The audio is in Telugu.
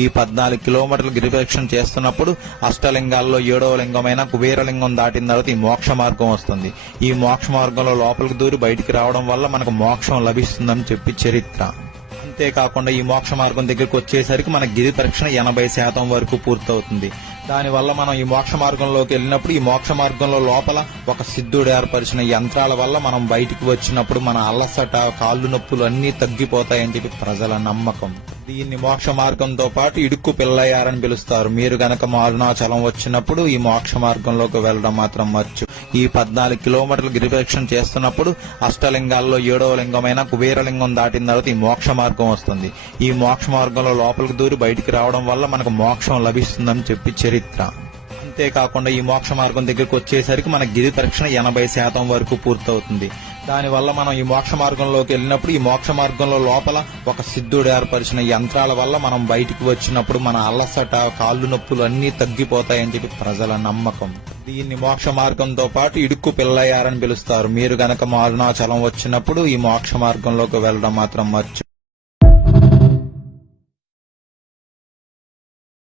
ఈ 14 కిలోమీటర్ల గిరిప్రదక్షిణ చేస్తున్నప్పుడు అష్టలింగాల్లో 7వ లింగమైన కుబేరలింగం దాటిన తర్వాత ఈ మోక్ష మార్గం వస్తుంది. ఈ మోక్ష మార్గంలో లోపలికి దూరి బయటికి రావడం వల్ల మనకు మోక్షం లభిస్తుందని చెప్పి చరిత్ర. అంతేకాకుండా ఈ మోక్ష మార్గం దగ్గరికి వచ్చేసరికి మన గిరి ప్రదక్షిణ 80% వరకు పూర్తవుతుంది. దానివల్ల మనం ఈ మోక్ష మార్గంలోకి వెళ్ళినప్పుడు ఈ మోక్ష మార్గంలో లోపల ఒక సిద్ధుడు ఏర్పరిచిన యంత్రాల వల్ల మనం బయటికి వచ్చినప్పుడు మన అలసట, కాళ్ళు నొప్పులు అన్నీ తగ్గిపోతాయని చెప్పి ప్రజల నమ్మకం. దీన్ని మోక్ష మార్గంతో పాటు ఇడుక్కు పిల్లయ్యారని పిలుస్తారు. మీరు గనక అరుణాచలం వచ్చినప్పుడు ఈ మోక్ష మార్గంలోకి వెళ్లడం మాత్రం మర్చి. ఈ 14 కిలోమీటర్ల గిరిప్రదక్షిణ చేస్తున్నప్పుడు అష్టలింగాల్లో 7వ లింగమైన కుబేరలింగం దాటిన తర్వాత ఈ మోక్ష మార్గం వస్తుంది. ఈ మోక్ష మార్గంలో లోపలికి దూరి బయటికి రావడం వల్ల మనకు మోక్షం లభిస్తుందని చెప్పి చరిత్ర. అంతేకాకుండా ఈ మోక్ష మార్గం దగ్గరికి వచ్చేసరికి మన గిరి ప్రదక్షిణ 80% వరకు పూర్తవుతుంది. దానివల్ల మనం ఈ మోక్ష మార్గంలోకి వెళ్ళినప్పుడు ఈ మోక్ష మార్గంలో లోపల ఒక సిద్ధుడు ఏర్పరిచిన యంత్రాల వల్ల మనం బయటికి వచ్చినప్పుడు మన అలసట, కాళ్ళు నొప్పులు అన్నీ తగ్గిపోతాయని చెప్పి ప్రజల నమ్మకం. దీన్ని మోక్ష మార్గంతో పాటు ఇడుక్కు పిల్లయ్యారని పిలుస్తారు. మీరు గనక అరుణాచలం వచ్చినప్పుడు ఈ మోక్ష మార్గంలోకి వెళ్లడం మాత్రం మర్చి.